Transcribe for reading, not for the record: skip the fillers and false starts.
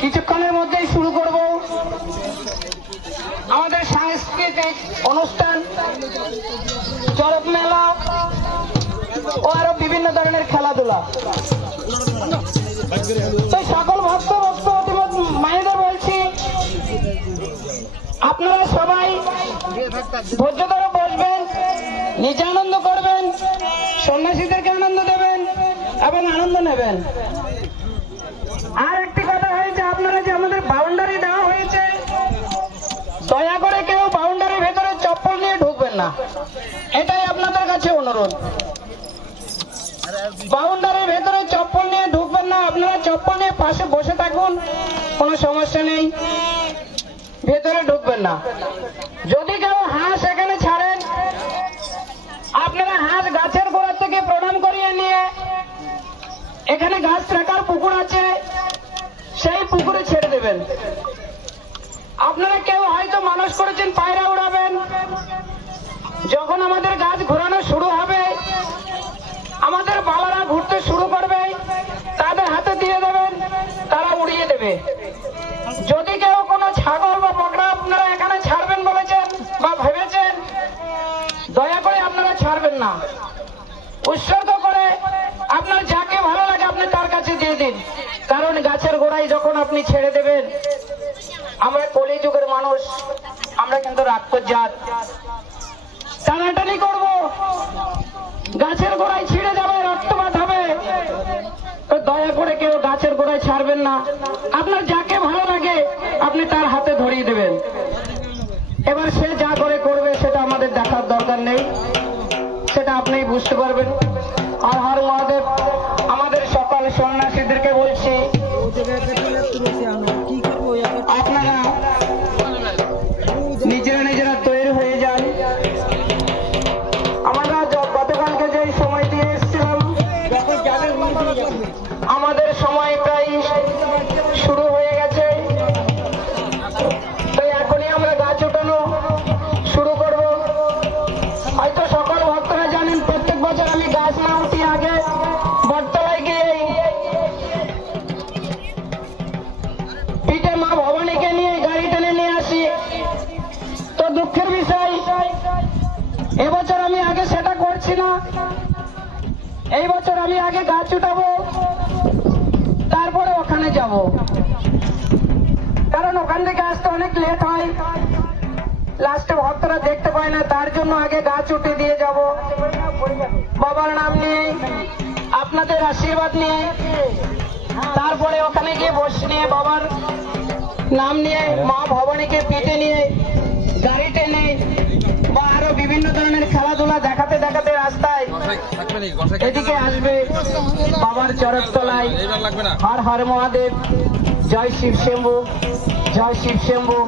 কিছুক্ষণের মধ্যেই শুরু করব আমাদের সাংস্কৃতিক অনুষ্ঠান, চড়ক মেলা ও আরো বিভিন্ন ধরনের খেলাধুলা। তাই সকল ভক্ত মায়েদের বলছি, আপনারা সবাই ধৈর্য ধরে বসবেন, নিজে আনন্দ করবেন, সন্ন্যাসীদেরকে আনন্দ দেবেন এবং আনন্দ নেবেন। আর একটি কথা হয়েছে, আপনারা যে আমাদের বাউন্ডারি দেওয়া হয়েছে, দয়া করে কেউ বাউন্ডারির ভেতরে চপ্পল নিয়ে ঢুকবেন না, এটাই আপনাদের কাছে অনুরোধ। বাউন্ডারির ভেতরে চপ্পল নিয়ে ঢুকবেন না, আপনারা চপ্পল নিয়ে পাশে বসে থাকুন, কোনো সমস্যা নেই, ভেতরে ঢুকবেন না। যদি কেউ হাঁস এখানে ছাড়েন, আপনারা হাঁস গাছের গোড়া থেকে প্রণাম করিয়ে নিয়ে এখানে গাছ রাখার পুকুর আছে, সেই পুকুরে ছেড়ে দেবেন। আপনারা কেউ হয়তো মানুষ করেছেন পায়রা উড়াবেন, যখন আমাদের গাছ ঘোরানো শুরু হবে, আমাদের বালারা ঘুরতে শুরু করবে, তাদের হাতে দিয়ে দেবেন, তারা উড়িয়ে দেবে। যদি কেউ কোনো ছাগল বা বকরা আপনারা এখানে ছাড়বেন বলেছেন বা ভেবেছেন, দয়া করে আপনারা ছাড়বেন না, উৎসর্গ করে আপনার যাকে ভালো লাগে আপনি তার কাছে দিয়ে দিন। কারণ গাছের গোড়ায় যখন আপনি ছেড়ে দেবেন, আমরা কলিযুগের মানুষ, আমরা কিন্তু রাক্ষস জাত, টানাটানি করব, গাছের গোড়ায় ছিঁড়ে যাবে, রক্তপাত হবে। তো দয়া করে কেউ গাছের গোড়ায় ছাড়বেন না, আপনার যাকে ভালো লাগে আপনি তার হাতে ধরিয়ে দেবেন। এবার সে যা করে করবে সেটা আমাদের দেখার দরকার নেই, সেটা আপনিই বুঝতে পারবেন। আর হর মহাদেব। আমাদের সকল সন্ন্যাসীদেরকে বলছি, আপনারা নিজেরা তৈরি হয়ে যান। আমরা গতকালকে যে সময় দিয়ে এসেছিলাম, আমাদের সময় প্রায় শুরু হয়ে গেছে, তো এখনই আমরা গাছ ওঠানো শুরু করব। হয়তো সকল ভক্তরা জানেন, প্রত্যেক বছর আমি গাছ না উঠি আগে বটতলায় গিয়ে পিঠে মা ভবানীকে নিয়ে গাড়ি টেনে নিয়ে আসি। তো দুঃখের বিষয়, এবছর আমি আগে সেটা করছি না। এই বছর আমি আগে গাছ উঠাবো, তারপরে ওখানে যাব, কারণ ওখান থেকে আসতে অনেক লেট হয়, লাস্টে ভক্তরা দেখতে পায় না, তার জন্য আগে গাছ উঠে দিয়ে যাব। বাবার নাম নিয়ে, আপনাদের আশীর্বাদ নিয়ে, তারপরে ওখানে গিয়ে বসে নিয়ে বাবার নাম নিয়ে মা ভবানীকে পিঠে নিয়ে গাড়ি টেনে বা আরো বিভিন্ন ধরনের খেলাধুলা দেখাতে দেখাতে রাস্তায় এদিকে আসবে বাবার চরকতলায়। হর হর মহাদেব, জয় শিব শম্ভু, জয় শিব শম্ভু।